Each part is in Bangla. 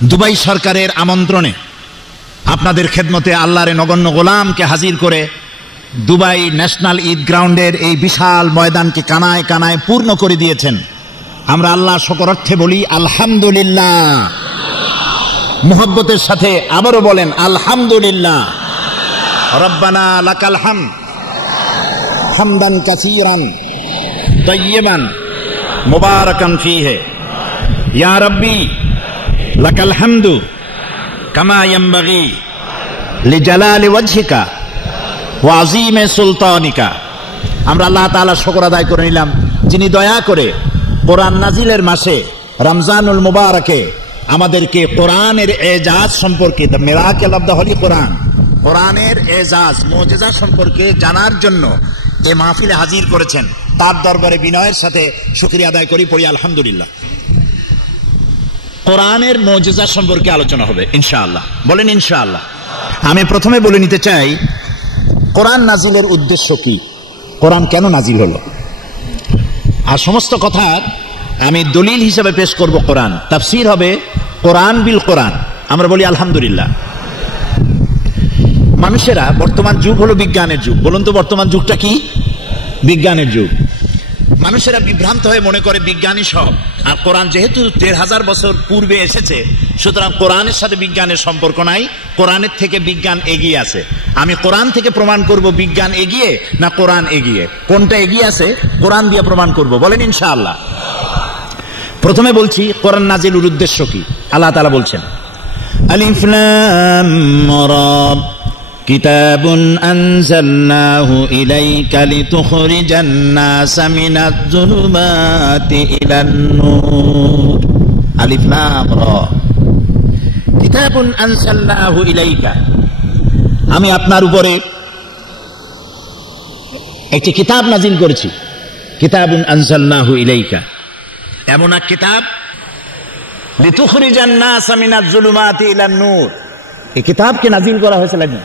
দুবাই সরকারের আমন্ত্রণে আপনাদের খেদমতে আল্লাহর নগণ্য গোলামকে হাজির করে দুবাই ন্যাশনাল ঈদ গ্রাউন্ডের এই বিশাল ময়দানকে কানায় কানায় পূর্ণ করে দিয়েছেন। আমরা আল্লাহ শকর অর্থে বলি আলহামদুলিল্লাহ। মুহাব্বতের সাথে আবারও বলেন আলহামদুলিল্লাহ। রব্বানা লাকাল হামদ হামদান কাসীরান তাইয়্যিবান মুবারাকান ফীহি ইয়া রাব্বি লাকাল হামদু কামা ইয়ানবাগি লিজালালি ওয়াজহিকা ওয়া আযীমি সুলতানিকা। আমরা আল্লাহ তাআলার শুকর আদায় করে নিলাম, যিনি দয়া করে কোরআন নাজিলের মাসে রমজানুল মুবারকে আমাদেরকে কোরআনের এজাজ সম্পর্কে, the miracle of the holy Quran, কোরআনের এজাজ মুজিজা সম্পর্কে জানার জন্য এই মাহফিলে হাজির করেছেন। তার দরবারে বিনয়ের সাথে শুকরিয়া আদায় করি, পড়ি আলহামদুলিল্লাহ। কোরআনের মুজিজা সম্পর্কে আলোচনা হবে ইনশাআল্লাহ। বলেন ইনশাআল্লাহ। আমি প্রথমে বলে নিতে চাই কোরআন নাজিলের উদ্দেশ্য কি, কোরআন কেন নাজিল হলো, আর সমস্ত কথা আমি দলিল হিসেবে পেশ করব। কোরআন তাফসীর হবে কোরআন বিল কোরআন। আমরা বলি আলহামদুলিল্লাহ। মানুষেরা, বর্তমান যুগ হলো বিজ্ঞানের যুগ। বলুন তো বর্তমান যুগটা কি? বিজ্ঞানের যুগ। মানুষেরা বিভ্রান্ত হয়ে মনে করে বিজ্ঞানী সব, আর কোরআন যেহেতু ১৫০০ বছর পূর্বে এসেছে, সুতরাং কোরআনের সাথে বিজ্ঞানের সম্পর্ক নাই, কোরআনের থেকে বিজ্ঞান এগিয়ে আছে। আমি কোরআন থেকে প্রমাণ করব বিজ্ঞান এগিয়ে না কোরআন এগিয়ে, কোনটা এগিয়ে আছে কোরআন দিয়ে প্রমাণ করব। বলেন ইনশাআল্লাহ। প্রথমে বলছি কোরআন নাজিলের উদ্দেশ্য কি। আল্লাহ তাআলা বলছেন আলিফ লাম রা কিতাবুন আনজালনাহু ইলাইকা লিতুখরিজান নাসা মিনাজ যুলুমাতি ইলান নূর। আলিফ লাম রা কিতাবুন আনজালনাহু ইলাইকা, আমি আপনার উপরে একটি কিতাব নাজিল করেছি। কিতাবুন আনজালনাহু ইলাইকা, এমন এক কিতাব লিতুখরিজান নাসা মিনাজ যুলুমাতি ইলান নূর। এই কিতাবকে নাজিল করা হয়েছে লাগবে।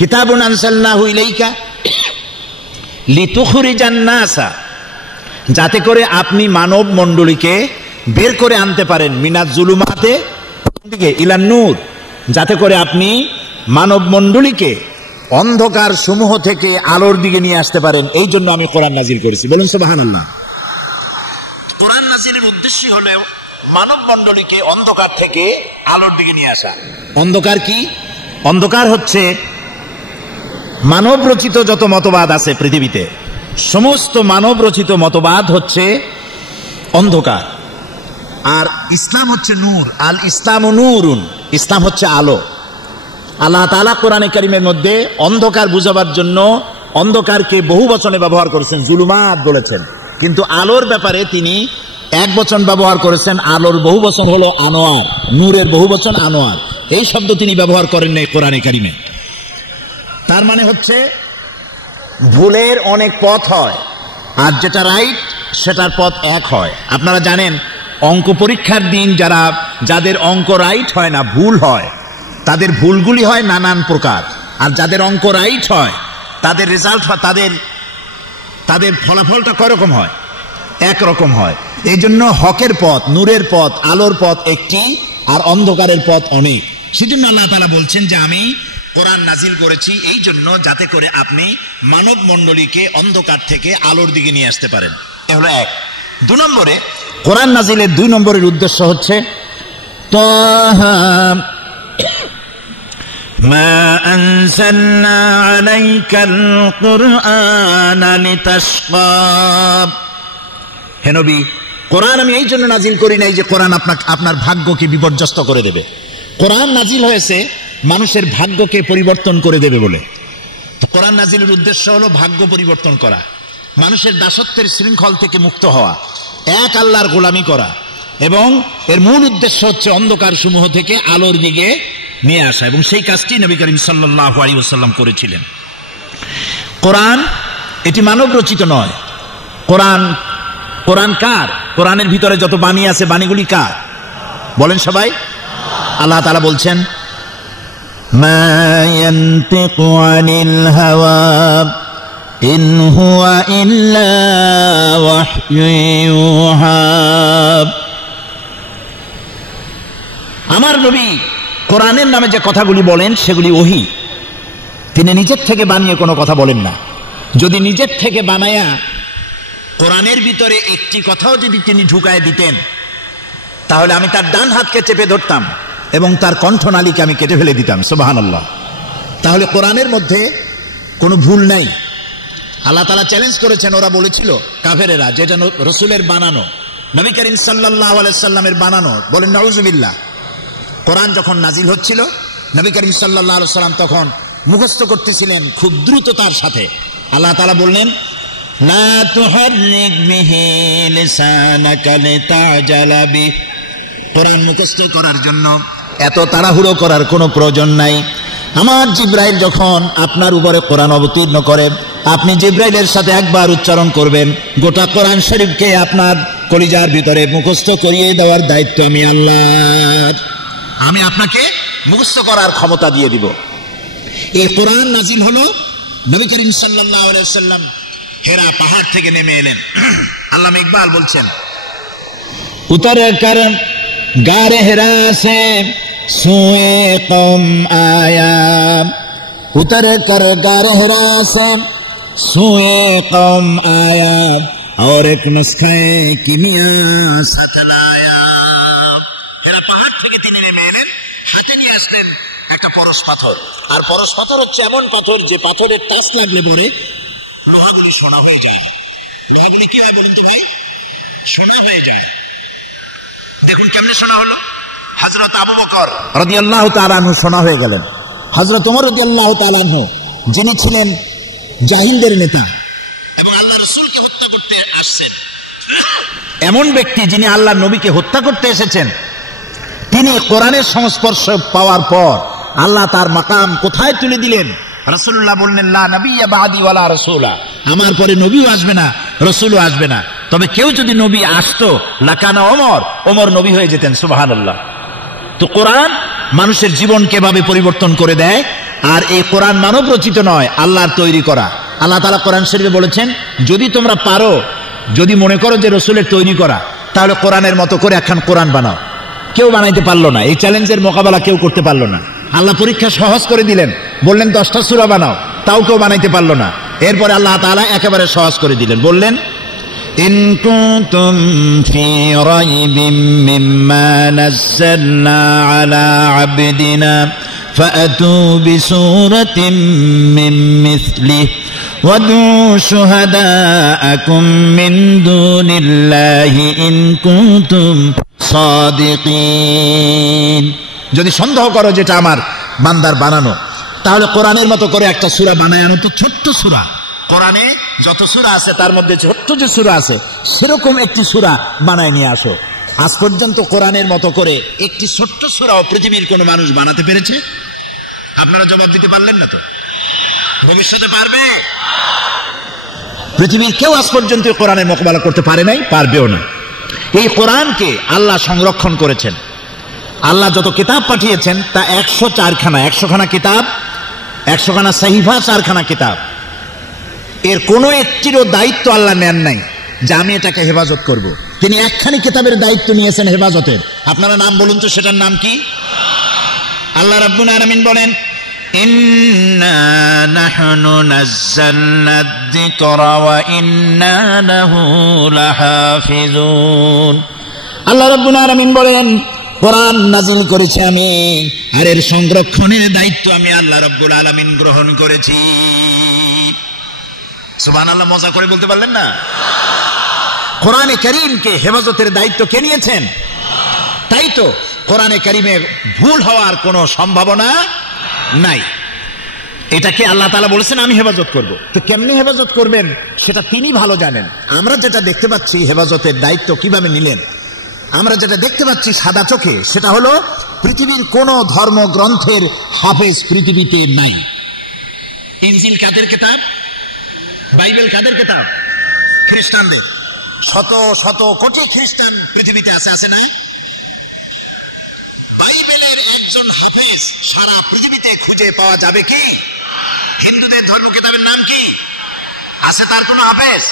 কিতাবুন আনজালনাহু ইলাইকা লিতুখরিজান নাসা, যাতে করে আপনি মানব মণ্ডলীকে বের করে আনতে পারেন মিনাজ যুলুমাতে ইলান নূর, যাতে করে আপনি মানব মণ্ডলীকে অন্ধকার সমূহ থেকে আলোর দিকে নিয়ে আসতে পারেন। এই জন্য আমি কোরআন নাজিল করেছি। বলুন সুবহানাল্লাহ। কোরআন নাজিলের উদ্দেশ্য হলো মানব মণ্ডলীকে অন্ধকার থেকে আলোর দিকে নিয়ে আসা। অন্ধকার কি? অন্ধকার হচ্ছে মানব রচিত যত মতবাদ আছে পৃথিবীতে, সমস্ত মানব রচিত মতবাদ হচ্ছে অন্ধকার, আর ইসলাম হচ্ছে নূর। আল ইসলামু নূরুন, ইসলাম হচ্ছে আলো। আল্লাহ তাআলা কোরআনে কারীমের মধ্যে অন্ধকার বুঝাবার জন্য অন্ধকারকে বহু বচনে ব্যবহার করেছেন, জুলুমাত বলেছেন, কিন্তু আলোর ব্যাপারে তিনি এক বচন ব্যবহার করেছেন। আলোর বহু বচন হলো আনোয়ার, নূরের বহু বচন আনোয়ার। এই শব্দ তিনি ব্যবহার করেন নাই কোরআনে কারীমে। তার মানে হচ্ছে ভুলের অনেক পথ হয়, আর যেটা রাইট সেটার পথ এক হয়। আপনারা জানেন অঙ্ক পরীক্ষার দিন যাদের অঙ্ক রাইট হয় না, ভুল হয়, তাদের ভুলগুলি হয় নানান প্রকার, আর যাদের অঙ্ক রাইট হয় তাদের রেজাল্ট হয়, তাদের ফলাফলটা কয়রকম হয়? একরকম হয়। এই জন্য হকের পথ, নূরের পথ, আলোর পথ একটি, আর অন্ধকারের পথ অনেক। সেজন্য আল্লাহ তাআলা বলছেন যে আমি কোরআন নাজিল করেছি এই জন্য যাতে করে আপনি মানব মণ্ডলীকে অন্ধকার থেকে আলোর দিকে নিয়ে আসতে পারেন। এ হলো এক। ২ নম্বরে কোরআন নাজিলের ২ নম্বরের উদ্দেশ্য হচ্ছে তাহা মা আনজালনা আলাইকাল কুরআনা লিতাশকা। হে নবী, কোরআন আমি এই জন্য নাজিল করি নাই যে কোরআন আপনার ভাগ্যকে বিপর্যস্ত করে দেবে। কোরআন নাজিল হয়েছে মানুষের ভাগ্যকে পরিবর্তন করে দেবে বলে। তো কোরআন নাজিলের উদ্দেশ্য হলো ভাগ্য পরিবর্তন করা, মানুষের দাসত্বের শৃঙ্খল থেকে মুক্ত হওয়া, এক আল্লাহর গোলামি করা, এবং এর মূল উদ্দেশ্য হচ্ছে অন্ধকার সমূহ থেকে আলোর দিকে নিয়ে আসা, এবং সেই কাজটি নবী করিম সাল্লাল্লাহু আলাইহি ওয়াসাল্লাম করেছিলেন। কোরআন এটি মানব রচিত নয়। কোরআন কার? কোরআনের ভিতরে যত বাণী আছে, বাণীগুলি কার? বলেন সবাই। আল্লাহ তাআলা বলছেন মা ইয়ানতিকু আনিল হাওয়া ইন হুয়া ইল্লা ওয়াহয়ুন ইউহা। আমার নবী কোরআনের নামে যে কথাগুলি বলেন সেগুলি ওহী, তিনি নিজের থেকে বানিয়ে কোনো কথা বলেন না। যদি নিজের থেকে বানায়া কোরআনের ভিতরে একটি কথাও যদি তিনি ঢুকায় দিতেন, তাহলে আমি তার ডান হাতকে চেপে ধরতাম এবং তার কণ্ঠনালীকে আমি কেটে ফেলে দিতাম। সুবহানাল্লাহ। তাহলে কোরআনের মধ্যে কোনো ভুল নাই। আল্লাহ তাআলা চ্যালেঞ্জ করেছেন, ওরা বলেছিল কাফেরেরা যেটা রাসূলের বানানো, নবী করিম সাল্লাল্লাহু আলাইহি সাল্লামের বানানো। বলেন নাউযুবিল্লাহ। কোরআন যখন নাজিল হচ্ছিল, নবী করিম সাল্লাল্লাহু আলাইহি সাল্লাম তখন মুখস্থ করতেছিলেন খুব দ্রুততার সাথে। আল্লাহ তাআলা বললেন, লা তুহাররিক বিহি লিসানাকা লিতাজালা বিহি, কোরআন মুখস্থ করার জন্য এত তাড়াহুড়ো করার কোনো প্রয়োজন নাই। আমার জিব্রাইল যখন আপনার উপরে কোরআন অবতীর্ণ করে, আপনি জিব্রাইলের সাথে একবার উচ্চারণ করবেন, গোটা কোরআন শরীফকে আপনার কলিজার ভিতরে মুখস্থ করিয়ে দেওয়ার দায়িত্ব আমি আল্লাহর। আমি আপনাকে মুখস্থ করার ক্ষমতা দিয়ে দিব। এই কোরআন নাজিল হলো, নবী করিম সাল্লাল্লাহু আলাইহি ওয়াসাল্লাম হেরা পাহাড় থেকে নেমে এলেন। আল্লামা ইকবাল বলছেন, উতরে কর গারে হেরা সে সোয়ে কম আয়া, উতরে কর গারে হেরা সে সোয়ে কম আয়া, और एक नुस्खे किमिया साथ लाया। হেরা পাহাড় থেকে তিনি নেমে এলেন, হাতে নিয়ে আসলেন একটা পরশ পাথর। আর পরশ পাথর হচ্ছে এমন পাথর যে পাথরের টাচ লাগলে পরে লোহাগুলি সোনা হয়ে যায়। লোহাগুলি কি হয় বলুন তো ভাই? সোনা হয়ে যায়। দেখুন কেমনে সোনা হলো। হযরত আবু বকর রাদিয়াল্লাহু তাআলা আনহু সোনা হয়ে গেলেন। হযরত ওমর রাদিয়াল্লাহু তাআলা আনহু, যিনি ছিলেন জাহিলদের নেতা এবং আল্লাহ রাসূলকে হত্যা করতে আসছেন, এমন ব্যক্তি যিনি আল্লাহর নবীকে হত্যা করতে এসেছেন, তিনি কোরআনের সংস্পর্শ পাওয়ার পর আল্লাহ তার মাকাম কোথায় তুলে দিলেন। রাসূলুল্লাহ বললেন, লা নবিয়্যা বাদি ওয়ালা রাসূলা, আমার পরে নবীও আসবে না, রাসূলও আসবে না। তবে কেউ যদি নবী আসতো, লাকানা ওমর, ওমর নবী হয়ে যেতেন। সুবহানাল্লাহ। তো কোরআন মানুষের জীবন কিভাবে পরিবর্তন করে দেয়। আর এই কোরআন মানব রচিত নয়, আল্লাহর তৈরি করা। আল্লাহ তাআলা কোরআন শরীফে বলেছেন, যদি তোমরা পারো, যদি মনে করো যে রাসূলের তৈরি করা, তাহলে কোরআনের মতো করে একখান কোরআন বানাও। কেউ বানাইতে পারলো না, এই চ্যালেঞ্জের মোকাবেলা কেউ করতে পারলো না। আল্লাহ পরীক্ষা সহজ করে দিলেন, বললেন 10টা সূরা বানাও, তাও কেউ বানাইতে পারলো না। এরপরে আল্লাহ তাআলা একেবারে সহজ করে দিলেন, বললেন, ইন কুনতুম ফি রাইবিম মিম্মা নাযালনা আলা আবদিনা ফাআতু বিসূরাতিন মিন মিসলিহি ওয়াদউ শুহাদাআকুম মিন দুনিল্লাহি ইন কুনতুম সাদিকিন। যদি সন্দেহ করো যেটা আমার বান্দার বানানো, তাহলে কোরআনের মতো করে একটা সূরা বানায় আনো। তো ছোট্ট সূরা, কোরআনে যত সূরা আছে তার মধ্যে ছোট্ট যে সূরা আছে সেরকম একটি সূরা বানায় নিয়ে আসো। আজ পর্যন্ত কোরআনের মতো করে একটি ছোট্ট সূরাও পৃথিবীর কোনো মানুষ বানাতে পেরেছে? আপনারা জবাব দিতে পারলেন না তো। ভবিষ্যতে পারবে? পৃথিবীর কেউ আজ পর্যন্ত কোরআনের মোকাবেলা করতে পারে নাই, পারবেও না। এই কোরআনকে আল্লাহ সংরক্ষণ করেছেন। আল্লাহ যত কিতাব পাঠিয়েছেন তা 104খানা, 100খানা কিতাব, 100খানা সাহিফা, 4খানা কিতাব। এর কোনো একটিরও দায়িত্ব আল্লাহ নেন নাই যে আমি এটাকে হেফাজত করব। তিনি একখানি কিতাবের দায়িত্ব নিয়েছেন হেফাজতের। আপনারা নাম বলুন তো, সেটার নাম কি? আল্লাহ রাব্বুল আলামিন বলেন, ইন্না নাহনু নাযালনা যিকরা ওয়া ইন্না লাহু লাহাফিজুন। আল্লাহ রাব্বুল আলামিন বলেন, কোরআন নাজিল করেছি আমি, আর এর সংরক্ষণের দায়িত্ব আমি আল্লাহ রাব্বুল আলামিন গ্রহণ করেছি। সুবহানাল্লাহ। মজা করে বলতে পারলেন না? কোরআনে কারীমকে হেফাজতের দায়িত্ব কে নিয়েছেন? তাই তো কোরআনে কারীমে ভুল হওয়ার কোনো সম্ভাবনা নাই। এটাকে আল্লাহ তাআলা বলেছেন আমি হেফাজত করব। তো কেমনে হেফাজত করবেন সেটা তিনি ভালো জানেন। আমরা যেটা দেখতে পাচ্ছি হেফাজতের দায়িত্ব কিভাবে নিলেন, আমরা যেটা দেখতে পাচ্ছি সাদা চোখে, সেটা হলো পৃথিবীর কোন ধর্মগ্রন্থের হাফেজ পৃথিবীতে নাই। ইনজিল কাদের কিতাব? বাইবেল কাদের কিতাব? খ্রিস্টানদের। শত শত কোটি খ্রিস্টান পৃথিবীতে আছে, আছে না? বাইবেলের একজন হাফেজ সারা পৃথিবীতে খুঁজে পাওয়া যাবে কি? হিন্দুদের ধর্ম কিতাবের নাম কি? আছে তার কোনো হাফেজ?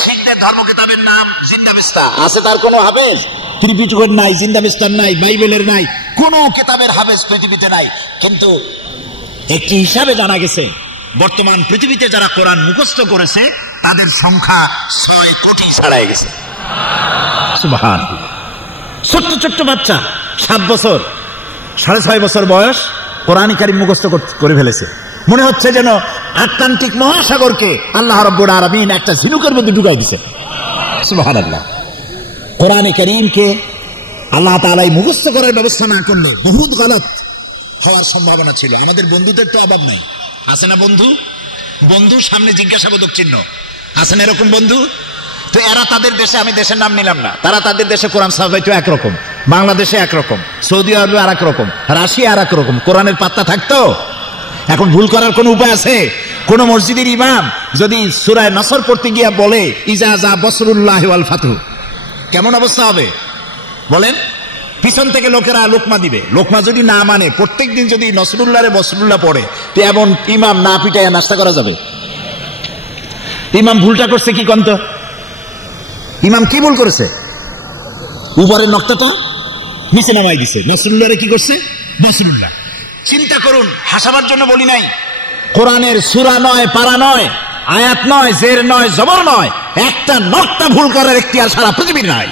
শিখদের ধর্ম কিতাবের নাম জিন্দাবিস্তা, আছে তার কোনো হাফেজ? ত্রিপিটকের নাই, জিন্দাবিস্তার নাই, বাইবেলের নাই, কোন কিতাবের হাফেজ পৃথিবীতে নাই। কিন্তু একটি হিসাবে জানা গেছে বর্তমান পৃথিবীতে যারা কোরআন মুখস্থ করেছে তাদের সংখ্যা 6 কোটি ছাড়াই গেছে। সুবহানাল্লাহ। ছোট্ট ছোট্ট বাচ্চা 7 বছর 6.5 বছর বয়স কোরআন কারীম মুখস্থ করে ফেলেছে। মনে হচ্ছে যেন আটলান্টিক মহাসাগরকে আল্লাহ রাব্বুল আলামিন একটা ঝিনুকের মধ্যে ঢুকাই দিয়েছে। সুবহানাল্লাহ। কোরআন কারীমকে আল্লাহ তাআলা মুখস্থ করার ব্যবস্থা না করলে বহুত গলত হওয়ার সম্ভাবনা ছিল। আমাদের বন্ধুদের তো অভাব নাই, আছে না বন্ধু? বন্ধু সামনে জিজ্ঞাসাবোধক চিহ্ন, আছে না এরকম বন্ধু? তো এরা তাদের দেশে, আমি দেশের নাম নিলাম না, তারা তাদের দেশে কোরআন সাজাইতো একরকম, বাংলাদেশে একরকম, সৌদি আরবে আর এক রকম, রাশিয়া আর এক রকম। কোরআনের পাত্তা থাকতো? এখন ভুল করার কোন উপায় আছে? কোন মসজিদের ইমাম যদি সূরা নসর পড়তে গিয়ে বলে ইজা যা বসরুল্লাহি ওয়াল ফাতহু, কেমন অবস্থা হবে বলেন? পিছন থেকে লোকেরা লোকমা দিবে। লোকমা যদি না মানে, প্রত্যেকদিন যদি নসরুল্লাহরে বসরুল্লাহ পড়ে, তো এমন ইমাম না পিটায় নাস্তা করা যাবে? ইমাম ভুলটা করছে কি কন্ত? ইমাম কি ভুল করেছে? উপরের নকটাটা নিচে নামাই দিছে। নসরুল্লাহরে কি করছে? বসরুল্লাহ। চিন্তা করুন, হাসাবার জন্য বলি নাই। কোরআনের সূরা নয়, পারা নয়, আয়াত নয়, জের নয়, জবর নয়, একটা নকটা ভুল করার এখতিয়ার সারা পৃথিবীর নাই।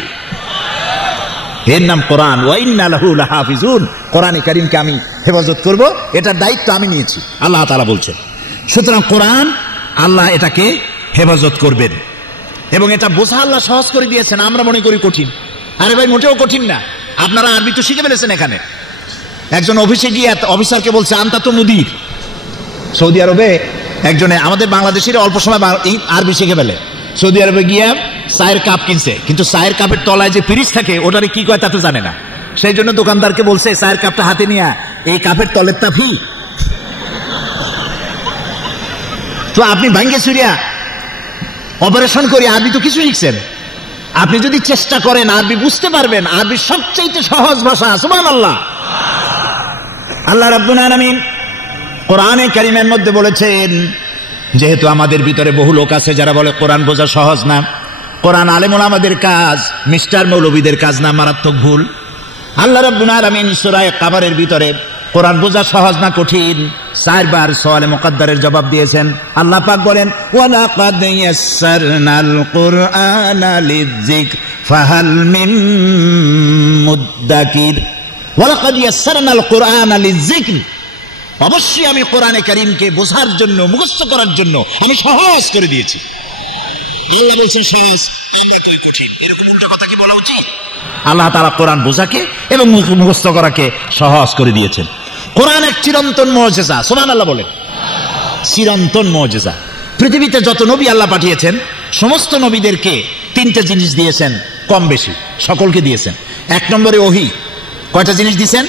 এর নাম কোরআন। ওয়া ইন্না লাহু লাহাফিজুন। কোরআনে কারীমকে আমি হেফাজত করব, এটার দায়িত্ব আমি নিয়েছি, আল্লাহ তাআলা বলছেন। সুতরাং কোরআন আল্লাহ এটাকে হেফাজত করবেন এবং এটা বোঝা আল্লাহ সহজ করে দিয়েছেন। আমরা মনে করি কঠিন। আরে ভাই, মোটেও কঠিন না। আপনারা আরবি তো শিখে ফেলেছেন। এখানে একজন অফিসে গিয়ে অফিসারকে বলছে আনতা তো মুদির। সৌদি আরবে একজনে, আমাদের বাংলাদেশিরা অল্প সময় আরবি শিখে ফেলে। সৌদি আরবে গিয়ে চায়ের কাপ কিনছে, কিন্তু চায়ের কাপের তলায় যে পিরিচ থাকে ওটারে কি কয় তা তো জানে না। সেই জন্য দোকানদারকে বলছে চায়ের কাপটা হাতে নিয়ে এই কাপের তলের তা ফি। তো আপনি ভাঙ্গে চুরিয়া অপারেশন করে আরবি তো কিছু শিখছেন। আপনি যদি চেষ্টা করেন আরবি বুঝতে পারবেন। আরবি সবচেয়ে সহজ ভাষা। সুবহানাল্লাহ। আল্লাহ রাব্বুল আলামিন কোরআনে কারীমের মধ্যে বলেছেন, যেহেতু আমাদের ভিতরে বহু লোক আছে যারা বলে কোরআন বোঝা সহজ না, কোরআন আলেম ওলামাদের কাজ, মিস্টার মৌলবীদের কাজ না, মারাত্মক ভুল। আল্লাহ রাব্বুল আলামিন সূরা কামারের ভিতরে কোরআন বোঝা সহজ না কঠিন 4 বার সওয়ালে মুকদ্দারের জবাব দিয়েছেন। আল্লাহ পাক বলেন, ওয়ালাকাদ ইয়াসসারনাল কুরআনা লিযিকর ফাহাল মিন মুদ্দাকির। ওয়ালাকাদ ইয়াসসারনাল কুরআনা লিযিকর, অবশ্যই আমি কোরআনে কারীমকে বোঝার জন্য, মুখস্থ করার জন্য আমি সহজ করে দিয়েছি। আল্লাহ বলছেন সহজ, আমরা তো কঠিন। এরকম উল্টা কথা কি বলা উচিত? আল্লাহ তাআলা কোরআন বোঝাকে এবং মুখস্থ করাকে সহজ করে দিয়েছেন। কোরআন এক চিরন্তন মুজিজা। সুবহানাল্লাহ বলেন। চিরন্তন মুজিজা। পৃথিবীতে যত নবী আল্লাহ পাঠিয়েছেন সমস্ত নবীদেরকে 3টে জিনিস দিয়েছেন, কম বেশি সকলকে দিয়েছেন। 1 নম্বরে ওহী। কয়টা জিনিস দিয়েছেন?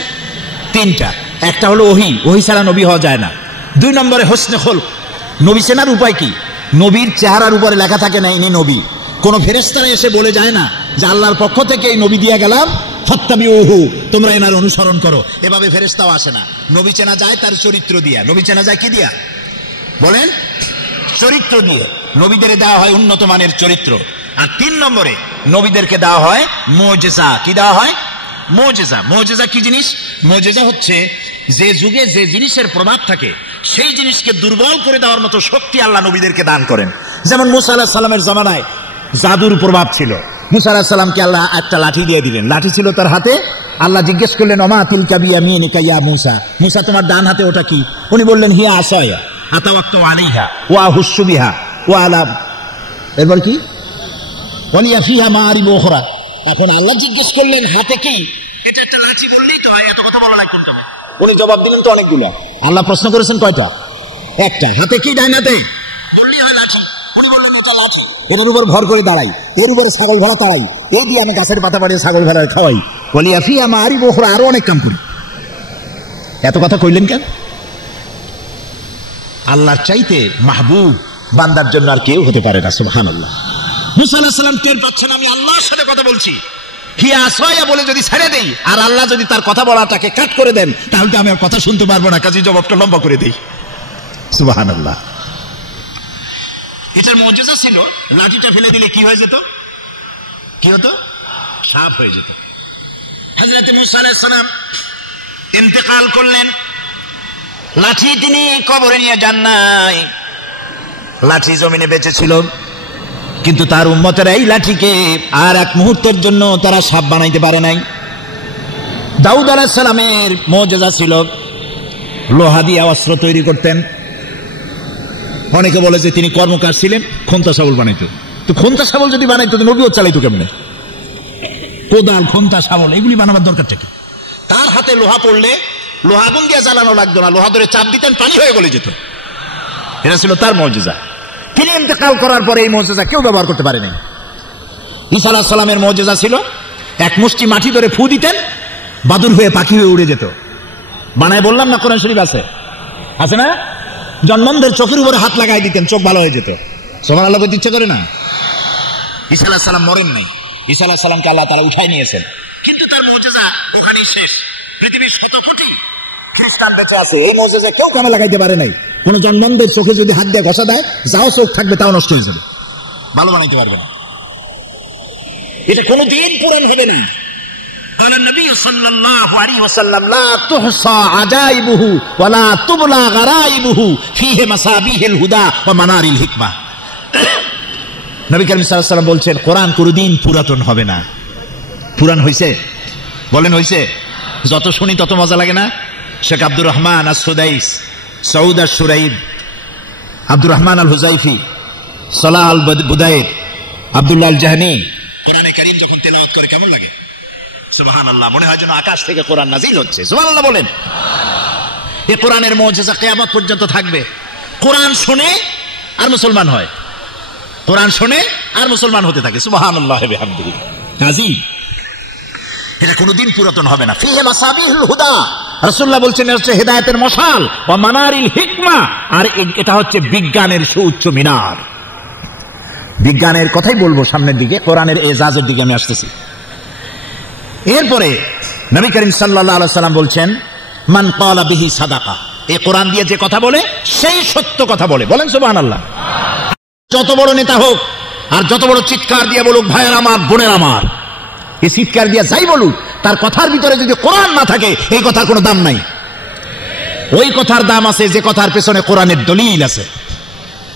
3টা। একটা হলো ওহী, ওহী ছাড়া নবী হওয়া যায় না। 2 নম্বরে হোসনে খুলক। নবী চেনার উপায় কি? নবীর চেহারার উপরে লেখা থাকে না ইনি নবী। কোন ফেরেশতারা এসে বলে যায় না যে আল্লাহর পক্ষ থেকে এই নবী দিয়ে গেলাম, ফাত্তাবিউহু, তোমরা এনার অনুসরণ করো। এভাবে ফেরেশতাও আসে না। নবী চেনা যায় তার চরিত্র দিয়া। নবী চেনা যায় কি দিয়া বলেন? চরিত্র দিয়ে। নবীদের দেওয়া হয় উন্নত মানের চরিত্র। আর 3 নম্বরে নবীদেরকে দেওয়া হয় মুজিজা। কি দেওয়া হয়? মুজিজা। মুজিজা কি জিনিস? মুজিজা হচ্ছে যে যুগে যে জিনিসের প্রভাব থাকে সেই জিনিসকে দুর্বল করে দেওয়ার মতো শক্তি আল্লাহ নবীদেরকে দান করেন। যেমন মুসা আলাইহিস সালামের জামানায় জাদুর প্রভাব ছিল। মুসা আলাইহিস সালামকে আল্লাহ একটা লাঠি দিয়ে দিলেন। লাঠি ছিল তার হাতে। আল্লাহ জিজ্ঞেস করলেন, ওমা তিলকা বিয়ামিনিকা ইয়া মুসা, মুসা তোমার ডান হাতে ওটা কি? উনি বললেন, হিয়া আসায়া আতাওয়াক্তু আলাইহা ওয়া আহুশু বিহা ওয়া আলাম। এরপর কি? ওয়ালিয়া ফিহা মাআরিব উখরা। এখন আল্লাহ জিজ্ঞেস করলেন হাতে কি? এটা একটা লাঠি বললেই তো হয়, এত কথা বলা লাগবে না। উনি জবাব দিলেন তো অনেকগুলো। আল্লাহ প্রশ্ন করেছেন কয়টা? একটা। হাতে কি? ডান হাতে বললেই হয় লাঠি। উনি বললেন এটা লাঠি, এটার উপর ভর করে দাঁড়াই, এর উপরে ছাগল ভেড়া তাড়াই, এই দিয়ে আমি গাছের পাতা পাড়িয়ে ছাগল ভেড়া খাওয়াই। ওয়ালিয়া ফিহা মাআরিব উখরা, আরো অনেক কাম করি। এত কথা কইলেন কেন? আল্লাহর চাইতে মাহবুব বান্দার জন্য আর কেউ হতে পারে না। সুবহানাল্লাহ। মুসা আলাইহিস সালাম টের পাচ্ছেন আমি আল্লাহর সাথে কথা বলছি। হিয়া আসায়া বলে যদি ছেড়ে দেই আর আল্লাহ যদি তার কথা বলাটাকে কাট করে দেন, তাহলে তো আমি আর কথা শুনতে পারবো না। কাজে জবাবটা লম্বা করে দেই। সুবহানাল্লাহ। এটার মুজিজা ছিল লাঠিটা ফেলে দিলে কি হয়ে যেত? কি হতো? সাপ হয়ে যেত। হযরত মূসা আলাইহিস সালাম ইন্তেকাল করলেন, লাঠি তিনি কবরে নিয়ে যান নাই, লাঠি জমিনে বেঁচে ছিল, কিন্তু তার উম্মতেরা এই লাঠিকে আর এক মুহূর্তের জন্য তারা সাপ বানাইতে পারে নাই। দাউদ আলাইহিস সালামের মুজিজা ছিল লোহা দিয়ে অস্ত্র তৈরি করতেন। অনেকে বলে যে তিনি কর্মকার ছিলেন, খন্তা শাবল বানাইতো। তো খন্তা শাবল যদি বানাইতো নবীও চালাইতো কেমনে? কোদাল, খন্তা শাবল এগুলি বানাবার দরকারটা কি? তার হাতে লোহা পড়লে লোহা আগুন দিয়ে জ্বালানো লাগতো না, লোহা ধরে চাপ দিতেন, পানি হয়ে গলে যেত। এটা ছিল তার মুজিজা। তিনি ইন্তেকাল করার পরে এই মুজিজা কেউ ব্যবহার করতে পারেনি। ঈসা আলাইহিস সালামের মুজিজা ছিল এক মুষ্টি মাটি ধরে ফু দিতেন, বাদুর হয়ে পাখি হয়ে উড়ে যেত। বানায় বললাম না, কোরআন শরীফ আছে, আছে না? জন্মদের চোখের উপরে হাত লাগাই দিতেন, চোখ ভালো হয়ে যেত। সুবহানাল্লাহ বলতে ইচ্ছে করে না? ঈসা আলাইহিস সালাম মরেন নাই, ঈসা আলাইহিস সালামকে আল্লাহ তাআলা উঠায় নিয়েছেন, কিন্তু তার মুজিজা ওখানেই শেষ। পৃথিবীর শত কোটি খ্রিস্টান বেঁচে আছে, এই মুজিজা কেউ কামে লাগাইতে পারে নাই। কোন জন্মদের চোখে যদি হাত দিয়ে ঘষা দেয়, যাও চোখ থাকবে তাও নষ্ট হয়ে যাবে, ভালো বানাইতে পারবে না। এটা কোনদিন পূরণ হবে না। قال النبي صلى الله عليه وسلم لا تحصى عجائبه ولا تبلى غرائبه فيه مصابيح الهدى ومنار الحكمة। নবী করিম সাল্লাল্লাহু আলাইহি ওয়াসাল্লাম বলছেন কোরআন কোনদিন পুরাতন হবে না। পুরান হইছে? বলেন হইছে? যত শুনি তত মজা লাগে না? শেখ আব্দুর রহমান আস-সুদাইস, সৌদ আশ-শুরাইব, আব্দুর রহমান আল হুজাইফি, সালাহ আল বুদাইর, আব্দুল্লাহ আল জাহনি কোরআনে কারীম যখন তেলাওয়াত করে কেমন লাগে? সুবহানাল্লাহ, মনে হয় যেন আকাশ থেকে কোরআন নাজিল হচ্ছে। সুবহানাল্লাহ বলেন। এই কোরআনের মুজিজা কিয়ামত পর্যন্ত থাকবে। কোরআন শুনে আর মুসলমান হয়, কোরআন শুনে আর মুসলমান হতে থাকে। সুবহানাল্লাহ বিহামদিহি। আজিম, এটা কোনদিন পুরাতন হবে না। ফিহি মাসাবিহুল হুদা, রাসূলুল্লাহ বলছেন এটা হচ্ছে হেদায়েতের মশাল, ওয়া মানারিল হিকমা, আর এটা হচ্ছে বিজ্ঞানের সুউচ্চ মিনার। বিজ্ঞানের কথাই বলবো সামনের দিকে, কোরআনের এজাজের দিকে আমি আসতেছি। এরপরে নবী করিম সাল্লাল্লাহু আলাইহি ওয়াসাল্লাম বলছেন মান ক্বালা বিহি সাদাকা, এই কোরআন দিয়ে যে কথা বলে সেই সত্য কথা বলে। বলেন সুবহানাল্লাহ। যত বড় নেতা হোক আর যত বড় চিৎকার দিয়ে বলুক ভাইয়ের আমার, বোনের আমার, এই চিৎকার দিয়ে যাই বলুক, তার কথার ভিতরে যদি কোরআন না থাকে এই কথার কোনো দাম নাই। ওই কথার দাম আছে যে কথার পেছনে কোরআনের দলিল আছে।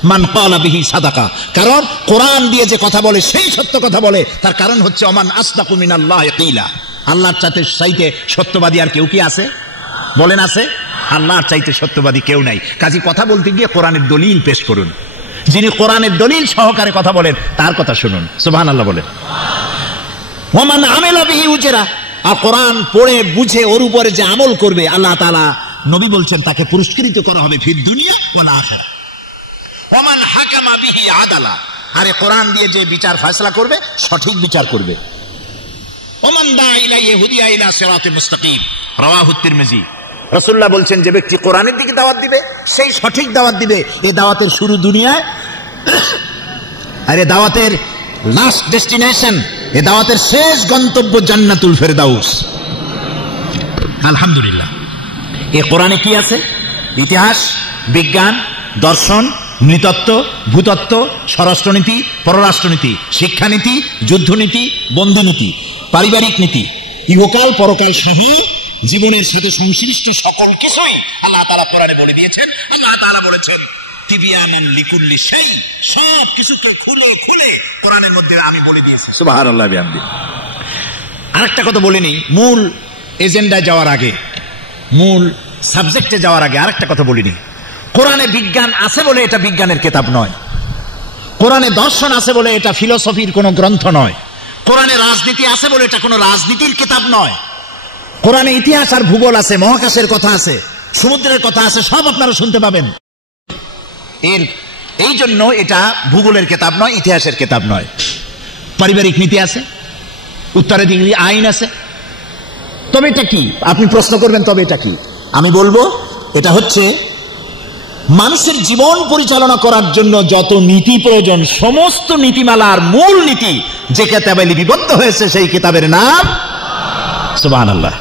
মান ক্বালা বিহি সাদাকা, কারণ কোরআন দিয়ে যে কথা বলে সেই সত্য কথা বলে। তার কারণ হচ্ছে ওমান আসদাকু মিনাল্লাহি কিলা, আল্লাহর চাইতে সত্যবাদী আর কেউ কি আছে? বলেন আছে? আল্লাহর চাইতে সত্যবাদী কেউ নাই। কাজী কথা বলতে গিয়ে কোরআনের দলিল পেশ করুন। যিনি কোরআনের দলিল সহকারে কথা বলেন তার কথা শুনুন। সুবহানাল্লাহ বলেন। ওমান আমিলা বিহি উজরা, আর কোরআন পড়ে বুঝে ওর উপরে যে আমল করবে আল্লাহ তাআলা নবী বলছেন তাকে পুরস্কৃত করা হবে ফির দুনিয়া ওয়াল আখিরাহ। ওমান হাকামা বিহি আদালা, আরে কোরআন দিয়ে যে বিচার ফয়সালা করবে সঠিক বিচার করবে। ওমান দা ইলা ইহুদিয়া ইলা সিরাতিল মুস্তাকিম, রাওয়াহু তিরমিজি। রাসূলুল্লাহ বলছেন যে ব্যক্তি কোরআনের দিকে দাওয়াত দিবে সেই সঠিক দাওয়াত দিবে। এই দাওয়াতের শুরু দুনিয়ায়, আর এই দাওয়াতের লাস্ট ডেস্টিনেশন, এই দাওয়াতের শেষ গন্তব্য জান্নাতুল ফেরদাউস। আলহামদুলিল্লাহ। এই কোরআনে কি আছে? ইতিহাস, বিজ্ঞান, দর্শন, নৃতত্ত্ব, ভূতত্ত্ব, স্বরাষ্ট্রনীতি, পররাষ্ট্রনীতি, শিক্ষানীতি, যুদ্ধনীতি, বন্ধুনীতি, পারিবারিক নীতি, ইহকাল পরকাল সহ জীবনের সাথে সংশ্লিষ্ট সকল কিছুই আল্লাহ তাআলা কোরআনে বলে দিয়েছেন। আল্লাহ তাআলা বলেছেন তিবিয়ানান লিকুল্লি শাই, সব কিছুকে খুলে কোরআনের মধ্যে আমি বলে দিয়েছি। সুবহানাল্লাহ বিহামদিহি। আরেকটা কথা বলে নেই, মূল এজেন্ডায় যাওয়ার আগে, মূল সাবজেক্টে যাওয়ার আগে আরেকটা কথা বলিনি। কোরআনে বিজ্ঞান আছে বলে এটা বিজ্ঞানের কিতাব নয়, কোরআনে দর্শন আছে বলে এটা ফিলোসফির কোনো গ্রন্থ নয়, কোরআনে রাজনীতি আছে বলে এটা কোনো রাজনীতির কিতাব নয়। কোরআনে ইতিহাস আর ভূগোল আছে, মহাকাশের কথা আছে, সমুদ্রের কথা আছে, সব আপনারা শুনতে পাবেন। এই জন্য এটা ভূগোলের কিতাব নয়, ইতিহাসের কিতাব নয়। পারিবারিক নীতি আছে, উত্তরাধিকারী আইন আছে। তবে এটা কি? আপনি প্রশ্ন করবেন তবে এটা কি? আমি বলবো এটা হচ্ছে মানুষের জীবন পরিচালনা করার জন্য যত নীতি প্রয়োজন, সমস্ত নীতিমালার মূল নীতি যে কিতাবে লিপিবদ্ধ হয়েছে সেই কিতাবের নাম সুবহানাল্লাহ।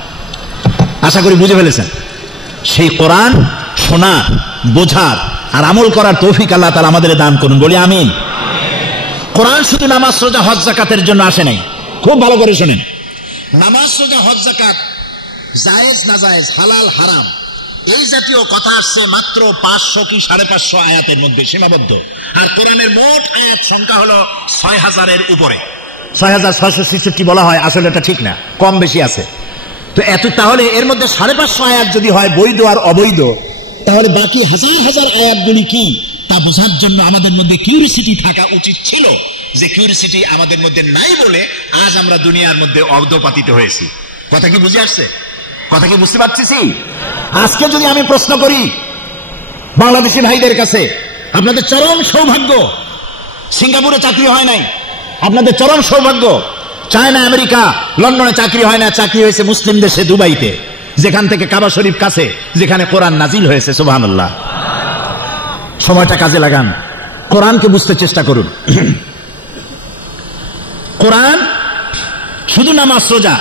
আশা করি বুঝে ফেলেছেন। সেই কোরআন শোনার, বোঝার আর আমল করার তৌফিক আল্লাহ তাআলা আমাদের দান করুন, বলি আমিন। কোরআন শুধু নামাজ, রোজা, হজ, যাকাতের জন্য আসে নাই। খুব ভালো করে শুনেন। নামাজ, রোজা, হজ, যাকাত জায়েজ না জায়েজ, হালাল হারাম, এই জাতীয় কথা আসছে মাত্র 500 কি 550 আয়াতের মধ্যে সীমাবদ্ধ। আর কোরআনের মোট আয়াত সংখ্যা হলো 6000-এর উপরে। 6666 বলা হয়, আসলে এটা ঠিক না, কম বেশি আছে। তো এত, তাহলে এর মধ্যে 550 আয়াত যদি হয় বৈধ আর অবৈধ, তাহলে বাকি হাজার হাজার আয়াতগুলি কি তা বোঝার জন্য আমাদের মধ্যে কিউরিসিটি থাকা উচিত ছিল, যে কিউরিসিটি আমাদের মধ্যে নাই বলে আজ আমরা দুনিয়ার মধ্যে অর্ধপাতিত হয়েছি। কথা কি বুঝে আসছে? কথা কি বুঝতে পারতেছি? আজকে যদি আমি প্রশ্ন করি বাংলাদেশি ভাইদের কাছে, আপনাদের চরম সৌভাগ্য সিঙ্গাপুরে চাকরি হয় নাই, আপনাদের চরম সৌভাগ্য চায়না, আমেরিকা, লন্ডনে চাকরি হয় না, চাকরি হয়েছে মুসলিম দেশে দুবাইতে, যেখান থেকে কাবা শরীফ কাছে, যেখানে কোরআন নাজিল হয়েছে। সুবহানাল্লাহ। সময়টা কাজে লাগান, কোরআনকে বুঝতে চেষ্টা করুন। কোরআন শুধু নামাজ, রোজা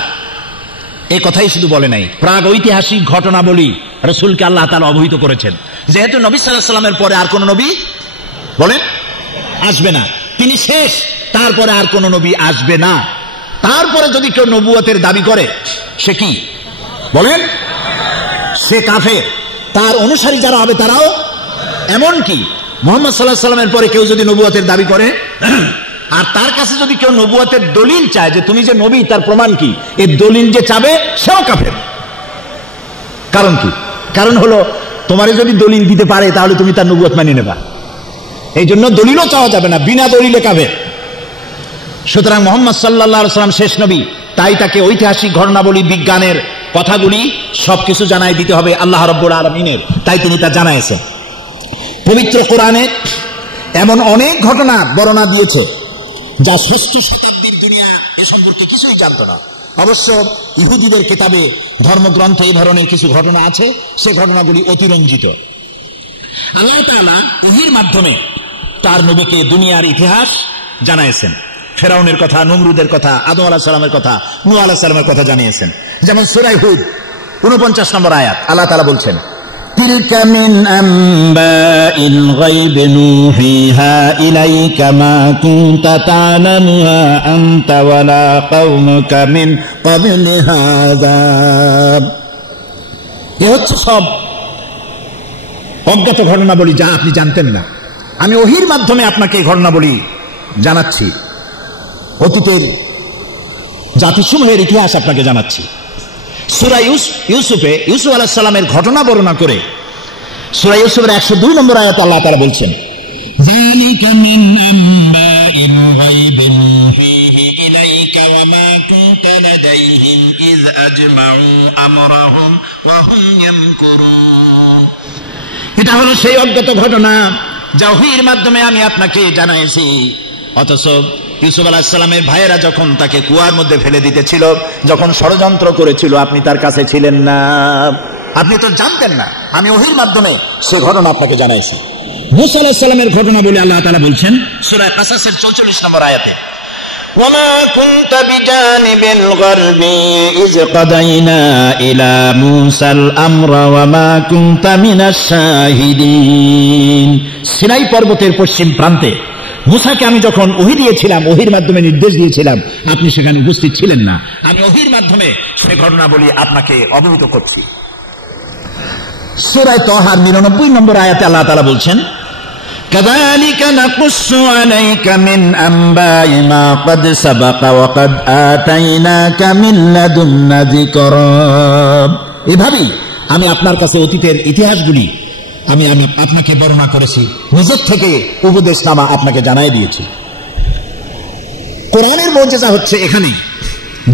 এই কথাই শুধু বলে নাই, প্রাগ ঐতিহাসিক ঘটনাবলী রাসূলকে আল্লাহ তাআলা অবহিত করেছেন। যেহেতু নবী সাল্লাল্লাহু আলাইহি ওয়াসাল্লামের পরে আর কোন নবী বলেন আসবে না, তিনি শেষ, তারপরে আর কোন নবী আসবে না। তারপরে যদি কেউ নবুয়তের দাবি করে, সে কি বলেন? সে কাফের। তার অনুসারী যারা হবে তারাও এমনকি মুহাম্মদ সাল্লাল্লাহু আলাইহি ওয়াসাল্লামের পরে কেউ যদি নবুয়তের দাবি করে, আর তার কাছে যদি কেউ নবুয়তের দলিল চায় যে তুমি যে নবী, তার প্রমাণ কি, এই দলিল যে চাবে সেও কাফের। কারণ কি? কারণ হলো তোমারে যদি দলিল দিতে পারে তাহলে তুমি তার নবুয়ত মানিয়ে নেবা, এই জন্য দলিলও চাওয়া যাবে না, বিনা দলিলে কাফের। সুতরাং মুহাম্মদ সাল্লাল্লাহু আলাইহি ওয়াসাল্লাম শেষ নবী, তাই তাকে ঐতিহাসিক ঘটনাবলী, বিজ্ঞানের কথাগুলি সবকিছু জানাই দিতে হবে আল্লাহ রাব্বুল আলামিনের, তাই তিনি তা জানাইছেন। পবিত্র কোরআনে এমন অনেক ঘটনা বর্ণনা দিয়েছে যা ষষ্ঠ শতাব্দীর দুনিয়া এ সম্পর্কে কিছুই জানত না। অবশ্য ইহুদিদের কিতাবে, ধর্মগ্রন্থে এই ধরনের কিছু ঘটনা আছে, সে ঘটনাগুলি অতিরঞ্জিত। আল্লাহ তাআলা ওহীর মাধ্যমে তার নবীকে দুনিয়ার ইতিহাস জানাইছেন। ফেরাউনের কথা, নমরুদের কথা, আদম আলাইহিস সালামের কথা, নূহ আলাইহিস সালামের কথা জানিয়েছেন। যেমন সূরা হুদ 49 নম্বর আয়াত, আল্লাহ তাআলা বলছেন, তিলকা মিন আম্বাইল গায়ব নূহিহা ইলাইকা মা কুনতা তা'লামুহা আনতা ওয়ালা কওমুকা মিন ক্বাবলি হাযা। এ হচ্ছে সব অজ্ঞাত ঘটনাবলী যা আপনি জানতেন না। আমি ওহীর মাধ্যমে আপনাকে এই ঘটনাবলী জানাচ্ছি, অতীতের জাতিসমূহের ইতিহাস আপনাকে জানাচ্ছি। সূরা ইউসুফে ইউসুফ আলাইহিস সালামের ঘটনা বর্ণনা করে সূরা ইউসুফের 102 নম্বর আয়াতে আল্লাহ তাআলা বলছেন, যালিকা মিন আম্বাইল গায়বি নূহিহি ইলাইকা ওয়া মা কুনতা লাদাইহিম ইয আজমাউ আমরাহুম ওয়া হুম ইয়ামকুরুন। এটা হলো সেই অজ্ঞাত ঘটনা যা ওহীর মাধ্যমে আমি আপনাকে জানাইছি, অথচ ইউসুফ আলাইহিস সালামের ভাইয়েরা যখন তাকে কুয়ার মধ্যে ফেলে দিতেছিল, যখন ষড়যন্ত্র করেছিল, আপনি তার কাছে ছিলেন না, আপনি তো জানতেন না। আমি ওহীর মাধ্যমে সে ঘটনা আপনাকে জানাইছি। মূসা আলাইহিস সালামের ঘটনা বলে আল্লাহ তাআলা বলছেন সূরা কাসাসের 44 নম্বর আয়াতে, ওয়ামা কুনতা বিজানিবিল গারবি ইয কাদাইনা ইলা মূসাল আমরা ওয়ামা কুনতা মিনাশ শাহিদিন। সিনাই পর্বতের পশ্চিম প্রান্তে মূসাকে আমি যখন ওহী দিয়েছিলাম, ওহীর মাধ্যমে নির্দেশ দিয়েছিলাম, আপনি সেখানে উপস্থিত ছিলেন না। আমি ওহীর মাধ্যমে সে ঘটনা বলি আপনাকে অবহিত করছি। সূরা তাহার 99 নম্বর আয়াতে আল্লাহ তাআলা বলছেন, কাযালিকা নাকুসসু আলাইকা মিন আম্বাই মা ক্বাদ সাবাকা ওয়া ক্বাদ আতাইনাকা মিন লাদুন্না যিকরা। এভাবেই আমি আপনার কাছে অতীতের ইতিহাসগুলি আমি আপনাকে বর্ণনা করেছি, নিজের থেকে উপদেশনামা আপনাকে জানাই দিয়েছি। কোরআনের মুজিজা হচ্ছে এখানে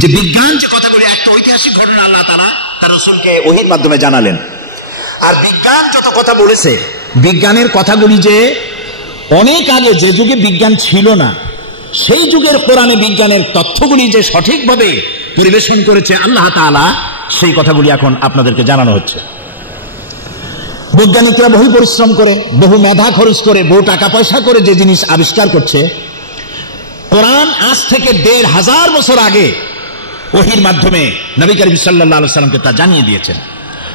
যে বিজ্ঞান যে কথাগুলি, একটা ঐতিহাসিক ঘটনা আল্লাহ তাআলা তার রাসূলকে ওহীর মাধ্যমে জানালেন। আর বিজ্ঞান যত কথা বলেছে, বিজ্ঞানের কথাগুলি যে অনেক আগে, যে যুগে বিজ্ঞান ছিল না, সেই যুগের কোরআনে বিজ্ঞানের তথ্যগুলি যে সঠিকভাবে পরিবেশন করেছে আল্লাহ তাআলা, সেই কথাগুলি এখন আপনাদেরকে জানানো হচ্ছে। বৈজ্ঞানিকরা বহু পরিশ্রম করে, বহু মেধা খরচ করে, বহু টাকা পয়সা করে যে জিনিস আবিষ্কার করছে, কোরআন আজ থেকে 1500 বছর আগে ওহীর মাধ্যমে নবী করিম সাল্লাল্লাহু আলাইহি ওয়াসাল্লামকে তা জানিয়ে দিয়েছেন।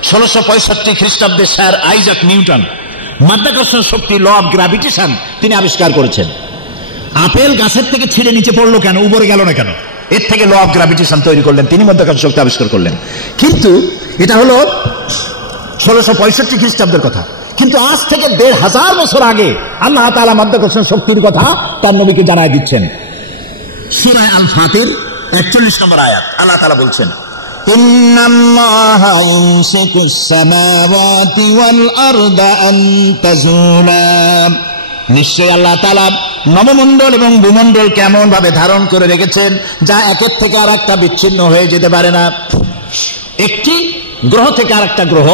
1665 খ্রিস্টাব্দে স্যার আইজাক নিউটন মাধ্যাকর্ষণ শক্তি, ল অফ গ্র্যাভিটেশন তিনি আবিষ্কার করেছেন। আপেল গাছের থেকে ছিঁড়ে নিচে পড়লো কেন, উপরে গেল না কেন? এর থেকে ল অফ গ্র্যাভিটেশন তৈরি করলেন, তিনি মধ্যাকর্ষণ শক্তি আবিষ্কার করলেন। কিন্তু এটা হলো 1665 খ্রিস্টাব্দের কথা। কিন্তু আজ থেকে 1500 বছর আগে আল্লাহ তাআলা মধ্যাকর্ষণ শক্তির কথা তার নবীকে জানায় দিচ্ছেন। সূরা আল ফাতির 41 নম্বর আয়াত আল্লাহ তাআলা বলছেন, ইন্নাল্লাহা ইউমসিকুস সামাওয়াতি ওয়াল আরদা আন তাজুলা, নিশ্চয়ই আল্লাহ তাআলা নবমণ্ডল এবং ভূমণ্ডল কেমন ভাবে ধারণ করে রেখেছেন যা একের থেকে আর একটা বিচ্ছিন্ন হয়ে যেতে পারে না। একটি গ্রহ থেকে আর একটা গ্রহ,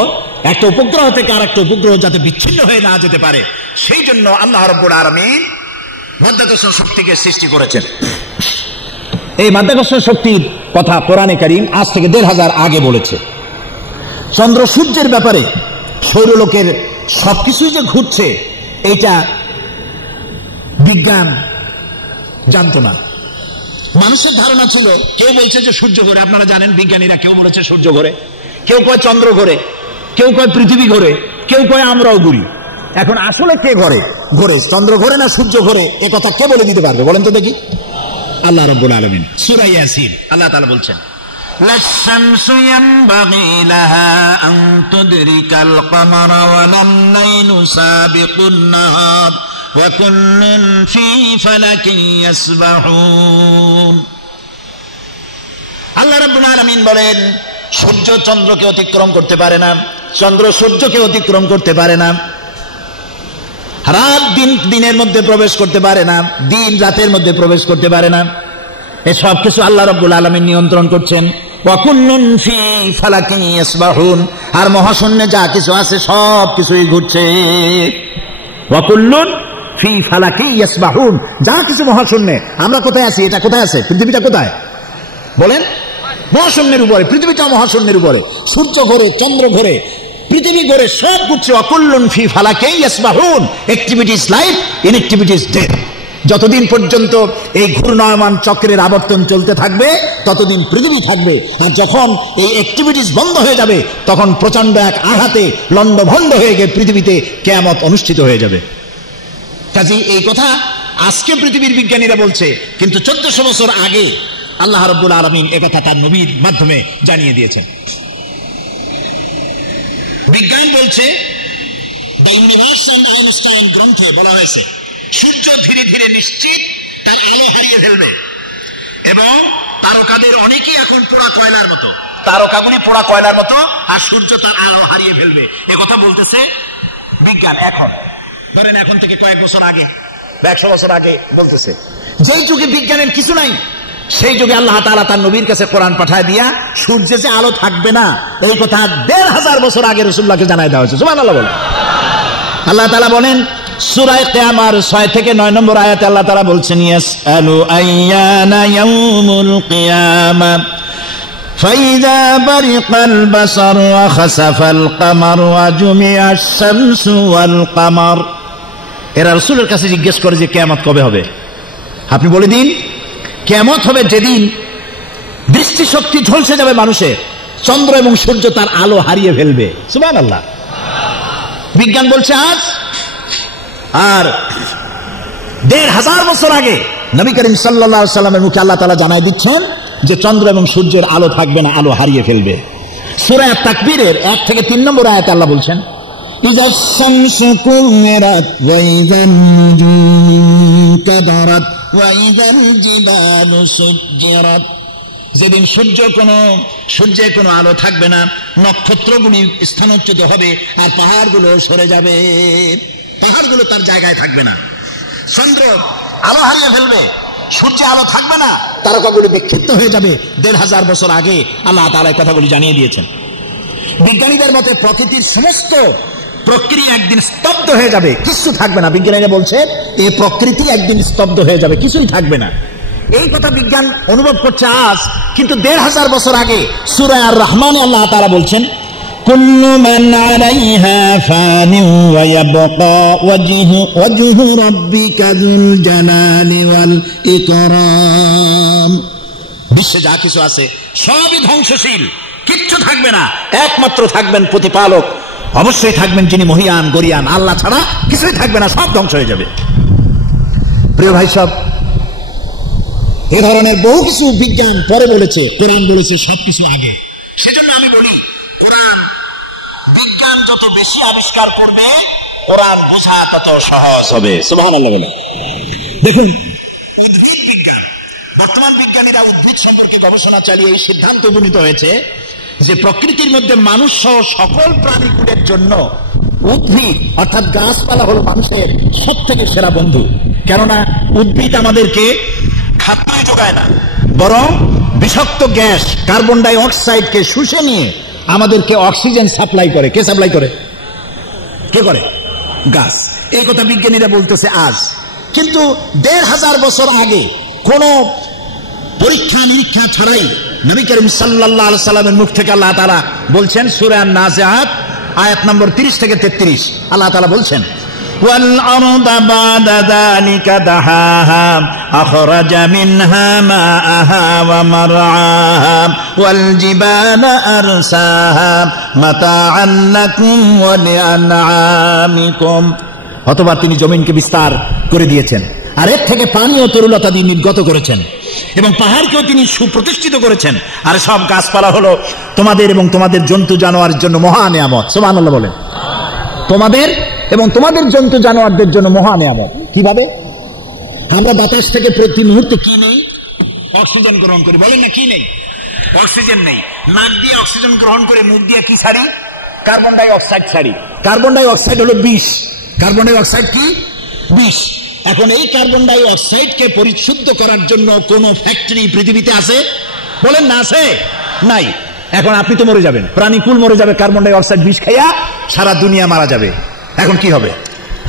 একটা উপগ্রহ থেকে আর একটা উপগ্রহ যাতে বিচ্ছিন্ন হয়ে না যেতে পারে, সেই জন্য আল্লাহ রাব্বুল আলামিন মাধ্যাকর্ষণ শক্তিকে সৃষ্টি করেছেন। এই মাধ্যাকর্ষণ শক্তির কথা কোরআনে কারীম আজ থেকে 1500 আগে বলেছে। চন্দ্র সূর্যের ব্যাপারে সৌরলোকের সবকিছুই যে ঘুরছে এটা বিজ্ঞান জানতো না। মানুষের ধারণা ছিল, কেউ বলছে যে সূর্য ঘোরে, আপনারা জানেন বিজ্ঞানীরা কেউ বলেছে সূর্য ঘোরে, কেউ কয় চন্দ্র ঘোরে, কেউ কয় পৃথিবী ঘোরে, কেউ কয় আমরাও ঘুরি। এখন আসলে কে ঘোরে? চন্দ্র ঘোরে না সূর্য ঘোরে, এ কথা কে বলে দিতে পারবে বলেন তো দেখি? আল্লাহ রাব্বুল আলামিন। সূরা ইয়াসিন আল্লাহ তাআলা বলছেন, লাশ-শামসু ইয়ানবাগি লাহা আন তুদরিকাল কামারা ওয়া লাল-লাইলু সাবিকুন নাহার ওয়া কুল্লুন ফি ফালাকিন ইয়াসবাহুন। আল্লাহ রাব্বুল আলামিন বলেন, সূর্য চন্দ্রকে অতিক্রম করতে পারে না, চন্দ্র সূর্যকে অতিক্রম করতে পারে না, রাত দিনের মধ্যে প্রবেশ করতে পারে না, দিন রাতের মধ্যে প্রবেশ করতে পারে না। এসব কিছু আল্লাহ রাব্বুল আলামিন নিয়ন্ত্রণ করছেন। ওয়া কুল্লুন ফি ফালাকিন ইয়াসবাহুন, আর মহাশূন্যে যা কিছু আছে সব কিছুই ঘুরছে। ওয়া কুল্লুন ফি ফালাকিন ইয়াসবাহুন, যা কিছু মহাশূন্যে। আমরা কোথায় আছি? এটা কোথায় আছে? পৃথিবীটা কোথায় বলেন? মহাশূন্যের উপরে। পৃথিবীটা মহাশূন্যের উপরে। সূর্য ঘোরে, চন্দ্র ঘোরে, পৃথিবী ঘোরে, সব ঘুরছে। অকুল্লুন ফি ফালাকিন ইয়াসবাহুন। Activity is life, inactivity is death. যতদিন পর্যন্ত এই ঘূর্ণায়মান চক্রের আবর্তন চলতে থাকবে ততদিন পৃথিবী থাকবে, আর যখন এই অ্যাক্টিভিটিস বন্ধ হয়ে যাবে তখন প্রচন্ড এক আঘাতে লণ্ডভণ্ড হয়ে গিয়ে পৃথিবীতে কিয়ামত অনুষ্ঠিত হয়ে যাবে। কাজেই এই কথা আজকে পৃথিবীর বিজ্ঞানীরা বলছে, কিন্তু 1400 বছর আগে আল্লাহ রাব্বুল আলামিন একথা তার নবীর মাধ্যমে জানিয়ে দিয়েছেন। বিজ্ঞান বলছে, দ্য ইউনিভার্স অ্যান্ড আইনস্টাইন গ্রন্থে বলা হয়েছে, সূর্য ধীরে ধীরে নিশ্চিত তার আলো হারিয়ে ফেলবে এবং তারকাদের অনেকেই এখন পোড়া কয়লার মতো, তারকাগুলি পোড়া কয়লার মতো, আর সূর্য তার আলো হারিয়ে ফেলবে। একথা বলতেছে বিজ্ঞান। এখন ধরেন এখন থেকে কয়েক বছর আগে, 100 বছর আগে বলতেছে। যেই যুগে বিজ্ঞানের কিছু নাই, সেই যুগে আল্লাহ তাআলা তার নবীর কাছে কোরআন পাঠায় দিয়া সূর্যে যে আলো থাকবে না এই কথা 1500 বছর আগে রাসূলুল্লাহকে জানায় দেওয়া হয়েছে। সুবহানাল্লাহ বলেন। আল্লাহ তাআলা বলেন সূরা কিয়ামার 6 থেকে 9 নম্বর আয়াতে আল্লাহ তাআলা বলছেন, ইয়াসআলু আইয়ানা ইয়াউমুল কিয়ামা ফাইযা বারিকাল বাসার ওয়া খাসাফাল কামার ওয়া জুমিআশ শামসু ওয়াল কামার। এরা রাসূলের কাছে জিজ্ঞেস করে যে কিয়ামত কবে হবে, আপনি বলে দিন। কিয়ামত হবে যেদিন দৃষ্টিশক্তি ঝলসে যাবে মানুষের, চন্দ্র এবং সূর্য তার আলো হারিয়ে ফেলবে। সুবহানাল্লাহ। বিজ্ঞান বলছে আজ। আর 1500 বছর আগে নবী করিম সাল্লাল্লাহু আলাইহি সাল্লামের মুখে আল্লাহ তাআলা জানায় দিচ্ছেন যে চন্দ্র এবং সূর্যের আলো থাকবে না, আলো হারিয়ে ফেলবে। সূরা তাকবীরের 1 থেকে 3 নম্বর আয়াতে আল্লাহ বলছেন, ইযাশ শামসু কুমিরাত ওয়া ইযান নুজুমু কাদারাত ওয়া ইযাল জিবালু সুজ্জিরাত। যেদিন সূর্যে কোনো আলো থাকবে না, নক্ষত্রগুলি স্থানচ্যুত হবে আর পাহাড়গুলো সরে যাবে, পাহাড়গুলো তার জায়গায় থাকবে না। চন্দ্র আলো হারিয়ে ফেলবে, সূর্যে আলো থাকবে না, তারকাগুলি বিক্ষিপ্ত হয়ে যাবে। 1500 বছর আগে আল্লাহ তাআলা এই কথাগুলি জানিয়ে দিয়েছেন। বিজ্ঞানীদের মতে প্রকৃতির সমস্ত প্রক্রিয়া একদিন স্তব্ধ হয়ে যাবে, কিছু থাকবে না। বিজ্ঞানীরা বলছে এই প্রকৃতি একদিন স্তব্ধ হয়ে যাবে, কিছুই থাকবে না। এই কথা বিজ্ঞান অনুভব করছে আজ, কিন্তু 1500 বছর আগে সূরা আর রহমানে আল্লাহ তাআলা বলছেন, কুল্লু মান আলাইহা ফানিন ওয়া ইয়াবকা ওয়াজহু রাব্বিকা যুল জালালি ওয়াল ইকরাম। বিশ্বে যা কিছু আছে সবই ধ্বংসশীল, কিচ্ছু থাকবে না, একমাত্র থাকবেন প্রতিপালক, অবশ্যই থাকবেন যিনি মহিয়ান গরিয়ান, আল্লাহ ছাড়া কিছুই থাকবে না, সব ধ্বংস হয়ে যাবে। প্রিয় ভাই সব, এ ধরনের বহু কিছু বিজ্ঞান পরে বলেছে, কোরআন বলেছে সবকিছু আগে। সেজন্য আমি বলি, কোরআন বিজ্ঞান যত বেশি আবিষ্কার করবে, কোরআন বোঝা তত সহজ হবে। সুবহানাল্লাহ বলে। দেখুন, উদ্ভিদ বিজ্ঞান, বর্তমান বিজ্ঞানীরা উদ্ভিদ সম্পর্কে গবেষণা চালিয়ে এই সিদ্ধান্ত উপনীত হয়েছে যে প্রকৃতির মধ্যে মানুষ সহ সকল প্রাণীকুলের জন্য উদ্ভিদ অর্থাৎ গাছপালা হলো মানুষের সব থেকে সেরা বন্ধু। কেননা উদ্ভিদ আমাদেরকে খাদ্যই যোগায় না, বরং বিষাক্ত গ্যাস কার্বন ডাই অক্সাইডকে শুষে নিয়ে আমাদেরকে অক্সিজেন সাপ্লাই করে। কে সাপ্লাই করে? কে করে? গাছ। এই কথা বিজ্ঞানীরা বলতেছে আজ, কিন্তু ১৫০০ বছর আগে কোন পরীক্ষা নিরীক্ষা ছাড়াই নবী করিম সাল্লাল্লাহু আলাইহি সাল্লামের মুখ থেকে আল্লাহ তাআলা বলছেন, সূরা আন-নাজিআত আয়াত নম্বর 30 থেকে 33, আল্লাহ তাআলা বলছেন, ওয়াল আরদা বাদা যালিকা দাহাহা আখরাজা মিনহা মাআহা ওয়া মারআহা ওয়াল জিবালা আরসাহা মাতাআন লাকুম ওয়া লিআনআমিকুম। অথবা তিনি জমিনকে বিস্তার করে দিয়েছেন, আর এর থেকে পানি ও তরুলতা দিয়ে নির্গত করেছেন, এবং পাহাড়কেও তিনি সুপ্রতিষ্ঠিত করেছেন। আর সব গাছপালা হলো তোমাদের এবং তোমাদের জন্তু জানোয়ারের জন্য মহা নিয়ামত। সুবহানাল্লাহ বলেন। তোমাদের এবং তোমাদের জন্তু জানোয়ারদের জন্য মহা নিয়ামত। কিভাবে? আমরা বাতাস থেকে প্রতি মুহূর্তে কি নেই? অক্সিজেন গ্রহণ করি। বলেন না, কি নেই? অক্সিজেন নেই। নাক দিয়ে অক্সিজেন গ্রহণ করে মুখ দিয়ে কি ছাড়ি? কার্বন ডাই অক্সাইড ছাড়ি। কার্বন ডাই অক্সাইড হলো বিষ। কার্বন ডাই অক্সাইড কি? বিষ। এখন এই কার্বন ডাই অক্সাইডকে পরিশুদ্ধ করার জন্য কোন ফ্যাক্টরি পৃথিবীতে আছে? বলেন না, আছে? নাই। এখন আপনি তো মরে যাবেন, প্রাণীকুল মরে যাবে, কার্বন ডাই অক্সাইড বিষ খাইয়া সারা দুনিয়া মারা যাবে। এখন কি হবে?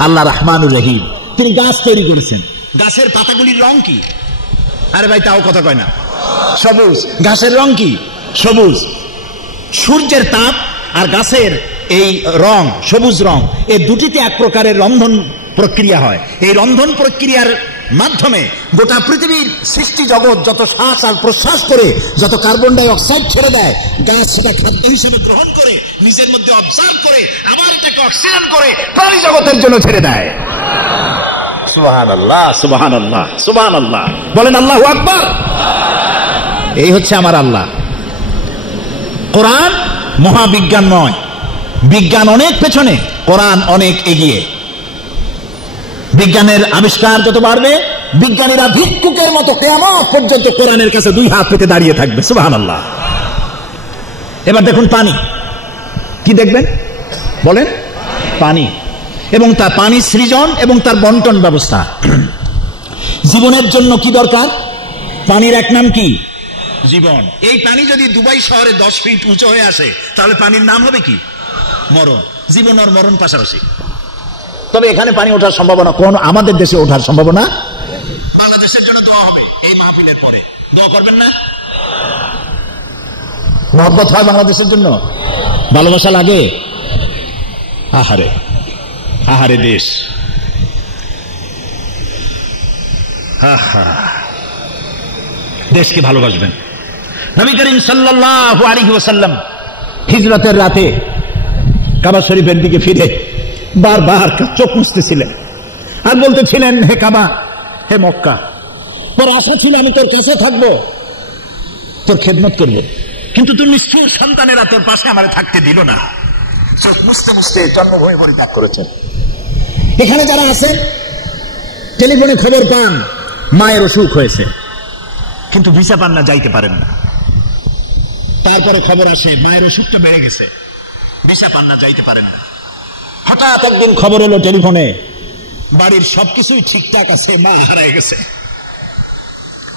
আল্লাহ রহমানুর রহিম, তিনি গাছ তৈরি করেছেন। গাছের পাতাগুলির রং কি? আরে ভাই, তাও কথা কয় না। সবুজ। গাছের রং কি? সবুজ। সূর্যের তাপ আর গাছের এই রং, সবুজ রং, এই দুটিতে এক প্রকারের রন্ধন প্রক্রিয়া হয়। এই রন্ধন প্রক্রিয়ার মাধ্যমে গোটা পৃথিবীর সৃষ্টি জগৎ যত শ্বাস আর প্রশ্বাস করে যত কার্বন ডাই অক্সাইড ছেড়ে দেয়, গাছ সেটা খাদ্য হিসেবে গ্রহণ করে নিজের মধ্যে অবজার্ভ করে আবার এটাকে অক্সিজেন করে প্রাণী জগতের জন্য ছেড়ে দেয়। সুবহানাল্লাহ, সুবহানাল্লাহ, সুবহানাল্লাহ বলেন, আল্লাহু আকবার। এই হচ্ছে আমার আল্লাহ। কোরআন মহাবিজ্ঞান নয়, বিজ্ঞান অনেক পেছনে, কোরআন অনেক এগিয়ে। বিজ্ঞানের আবিষ্কার যত বাড়বে, বিজ্ঞানীরা ভিক্ষুকের মতো কিয়ামত পর্যন্ত কোরআনের কাছে দুই হাত পেতে দাঁড়িয়ে থাকবে। সুবহানাল্লাহ। এবার দেখুন পানি। কি দেখবেন? বলেন। পানি এবং তার পানি সৃজন এবং তার বন্টন ব্যবস্থা। জীবনের জন্য কি দরকার? পানির এক নাম কি? জীবন। এই পানি যদি দুবাই শহরে 10 ফিট উঁচু হয়ে আসে, তাহলে পানির নাম হবে কি? মরণ। জীবন আর মরণ পাশাপাশি। তবে এখানে পানি ওঠার সম্ভাবনা কোন? আমাদের দেশে ওঠার সম্ভাবনা। বাংলাদেশের জন্য দোয়া হবে এই মাহফিলের পরে। দোয়া করবেন না? মহব্বত হয় বাংলাদেশের জন্য, ভালোবাসা লাগে। আহারে, আহারে দেশ। দেশকে ভালোবাসবেন। নবী করিম সাল্লাল্লাহু আলাইহি ওয়াসাল্লাম হিজরতের রাতে কাবা শরীফের দিকে ফিরে বারবার চোখ মুছতেছিলেন আর বলতেছিলেন, হে কাবা, হে মক্কা, তোর আশা ছিল আমি তোর কাছে থাকবো, তোর খেদমত করবো, কিন্তু তোর নিষ্ঠুর সন্তানেরা তোর পাশে আমার থাকতে দিল না। চোখ মুছতে মুছতে জন্মভূমি পরিত্যাগ করেছেন। এখানে যারা আছেন টেলিফোনে খবর পান মায়ের অসুখ হয়েছে, কিন্তু ভিসা পান না, যাইতে পারেন না। তারপরে খবর আসে মায়ের অসুখটা বেড়ে গেছে, ভিসা পান না, যাইতে পারেন না। হঠাৎ একদিন খবর এলো টেলিফোনে, বাড়ির সবকিছুই ঠিকঠাক আছে, মা হারায় গেছে,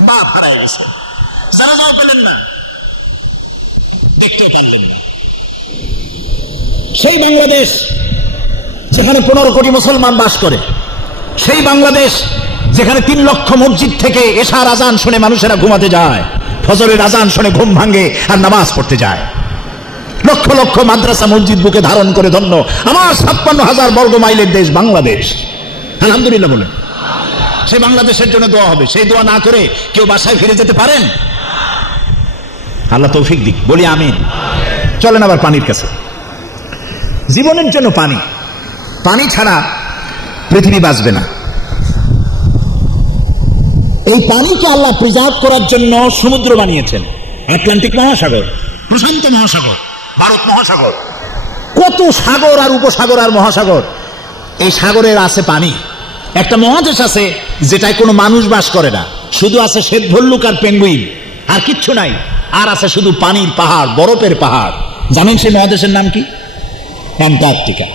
বাপ হারায় গেছে। জানাজাও পেলেন না, দেখতেও পারলেন না। সেই বাংলাদেশ যেখানে 15 কোটি মুসলমান বাস করে, সেই বাংলাদেশ যেখানে 3 লক্ষ মসজিদ থেকে এশার আজান শুনে মানুষেরা ঘুমাতে যায়, ফজরের আজান শুনে ঘুম ভাঙে আর নামাজ পড়তে যায়, লক্ষ লক্ষ মাদ্রাসা মসজিদ বুকে ধারণ করে ধন্য আমার 56,000 বর্গ মাইলের দেশ বাংলাদেশ। আলহামদুলিল্লাহ বলেন। সেই বাংলাদেশের জন্য দোয়া হবে। সেই দোয়া না করে কেউ বাসায় ফিরে যেতে পারেন? আল্লাহ তৌফিক দিক, বলি আমিন। চলেন আবার পানির কাছে। জীবনের জন্য পানি, পানি ছাড়া পৃথিবী বাঁচবে না। এই পানিকে আল্লাহ প্রিজার্ভ করার জন্য সমুদ্র বানিয়েছেন, আটলান্টিক মহাসাগর, প্রশান্ত মহাসাগর, ভারত মহাসাগর, কত সাগর আর উপসাগর আর মহাসাগর। এই সাগরের আছে পানি। একটা মহাদেশ আছে যেটায় কোনো মানুষ বাস করে না, শুধু আছে শ্বেত ভল্লুক আর পেঙ্গুইন, আর কিচ্ছু নাই। আর আছে শুধু পানির পাহাড়, বরফের পাহাড়। জানেন সেই মহাদেশের নাম কি? অ্যান্টার্কটিকা।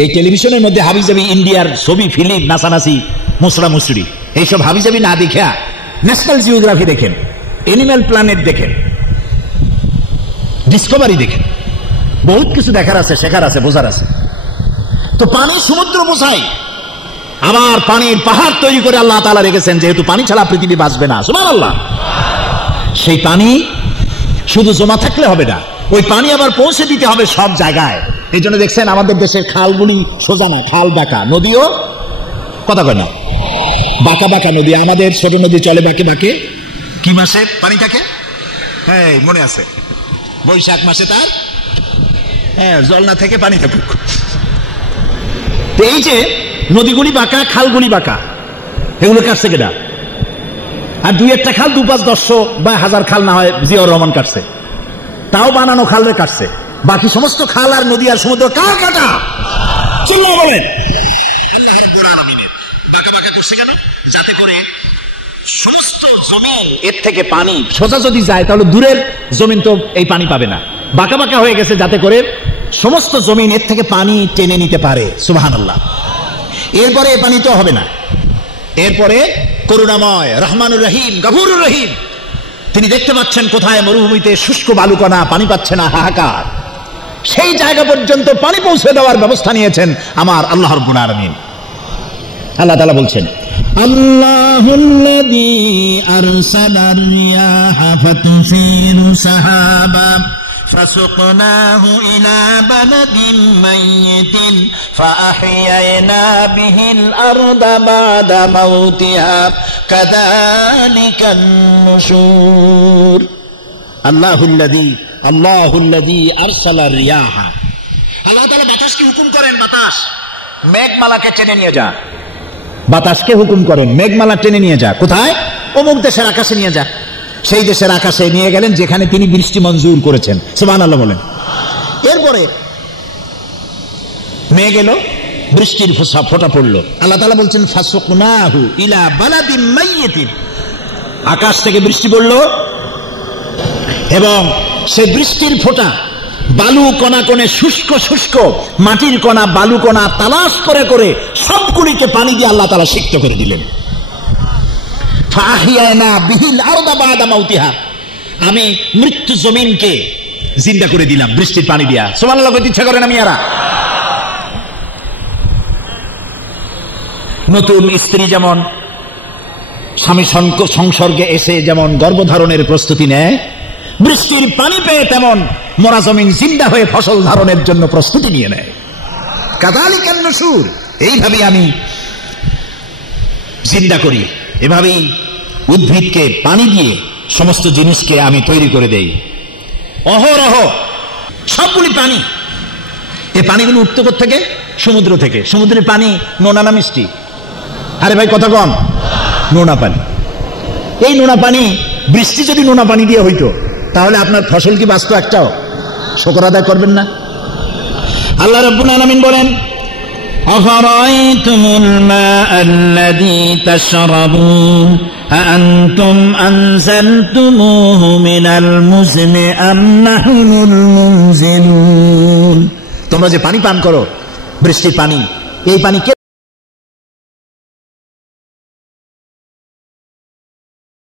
এই টেলিভিশনের মধ্যে হাবিজাবি ইন্ডিয়ার ছবি, ফিল্ম, নাচানাচি, মুসরা মুসরি, এইসব হাবিজাবি না দেখা ন্যাশনাল জিওগ্রাফি দেখেন, এনিম্যাল প্ল্যানেট দেখেন, ডিসকভারি দেখেন, বহুত কিছু দেখার আছে, শেখার আছে, বোঝার আছে। তো পানি সমুদ্র বোঝায়, আবার পানির পাহাড় তৈরি করে আল্লাহ তাআলা রেখেছেন, যেহেতু পানি ছাড়া পৃথিবী বাঁচবে না। সুবহানাল্লাহ। সেই পানি শুধু জমা থাকলে হবে না, ওই পানি আবার পৌঁছে দিতে হবে সব জায়গায়। এই জন্য দেখছেন আমাদের দেশের খালগুলি সোজা না, খাল বাঁকা, নদীও কথা কয় না, বাঁকা বাঁকা নদী। আমাদের ছোট নদী চলে বাঁকে বাঁকে। কি মাসে পানি থাকে? হ্যাঁ, মনে আছে, বৈশাখ মাসে তার জল না থেকে পানি থাকুক। এই যে নদীগুলি বাঁকা, খালগুলি বাঁকা, এগুলো কাটছে কেডা? আর দুই একটা খাল 2-5-10 বা 1000 খাল না হয় জিয়াউর রহমান কাটছে, তাও বানানো খাল রে কাটছে। বাকি সমস্ত খাল আর নদী আর সমুদ্র কার কাটা? চিল্লায় বলেন আল্লাহ রাব্বুল আলামিনের। বাঁকা বাঁকা করছে কেন? যাতে করে সমস্ত জমিন এর থেকে পানি সোজা যদি যায় তাহলে দূরের জমিন তো এই পানি পাবে না। বাঁকা বাঁকা হয়ে গেছে যাতে করে সমস্ত জমিন এর থেকে পানি টেনে নিতে পারে। সুবহানাল্লাহ। এরপরে এ পানি তো হবে না, এরপরে করুণাময়, রহমানুর রহিম, গফুরুর রহিম, তিনি দেখতে পাচ্ছেন কোথায় মরুভূমিতে শুষ্ক বালুকণা, পানি পাচ্ছে না, হাহাকার। সেই জায়গা পর্যন্ত পানি পৌঁছে দেওয়ার ব্যবস্থা নিয়েছেন আমার আল্লাহ রাব্বুল আলামিন। আল্লাহ তাআলা বলছেন, আল্লাহুল্লাযী আরসালার রিয়াহা ফাতুসিরু সাহাবা فسقناه إلى بلد ميت فأحيينا به الأرض بعد موتها كذلك النشور الله الذي أرسل الرياح। আল্লাহ তাআলা বাতাসকে হুকুম করেন, বাতাস মেঘমালাকে টেনে নিয়ে যা। বাতাসকে হুকুম করেন, মেঘমালা টেনে নিয়ে যা। কোথায়? অমুক দেশের আকাশে নিয়ে যা। সেই দেশের আকাশে নিয়ে গেলেন যেখানে তিনি বৃষ্টি মঞ্জুর করেছেন। সুবহানাল্লাহ বলেন। এরপরে মেঘ এলো, বৃষ্টির ফোঁটা পড়লো। আল্লাহ তাআলা বলছেন ফাসুকনাহু ইলা বালাদিন মাইয়িতিন। আকাশ থেকে বৃষ্টি পড়লো এবং সেই বৃষ্টির ফোঁটা বালু কণা কোণে, শুষ্ক শুষ্ক মাটির কণা, বালু কণা তালাশ করে করে সবগুলিকে পানি দিয়ে আল্লাহ তাআলা সিক্ত করে দিলেন। ফাহিয়ানা বিহিল আরদা বাদা মাউতিহা। আমি মৃত্যু জমিনকে জিন্দা করে দিলাম বৃষ্টির পানি দিয়া। সুবহানাল্লাহ বলতে ইচ্ছা করে না মিয়ারা? নতুন স্ত্রী যেমন স্বামী সংসর্গে এসে যেমন গর্ভধারণের প্রস্তুতি নেয়, বৃষ্টির পানি পেয়ে তেমন মরা জমিন জিন্দা হয়ে ফসল ধারণের জন্য প্রস্তুতি নিয়ে নেয়। কাযালিকান নুশুর। এইভাবেই আমি জিন্দা করি, এভাবেই উদ্ভিদকে পানি দিয়ে সমস্ত জিনিসকে আমি তৈরি করে দেই। অহরহ সবগুলি পানি। এই পানিগুলো উঠতে থেকে সমুদ্র থেকে। সমুদ্রের পানি নোনা না মিষ্টি? আরে ভাই কথা কম, নোনা পানি। এই নোনা পানি, বৃষ্টি যদি নোনা পানি দিয়ে হইতো তাহলে আপনার ফসল কি বাঁচতো একটাও? শুকর আদায় করবেন না? আল্লাহ রাব্বুল আলামিন বলেন, আফারাইতুমুল মাআল্লাযী তাশরাবুন আআনতুম আনজালতুমুহু মিনাল মুজনি আম নাহনুল মুনজিলুন। তোমরা যে পানি পান করো, বৃষ্টির পানি, এই পানি কে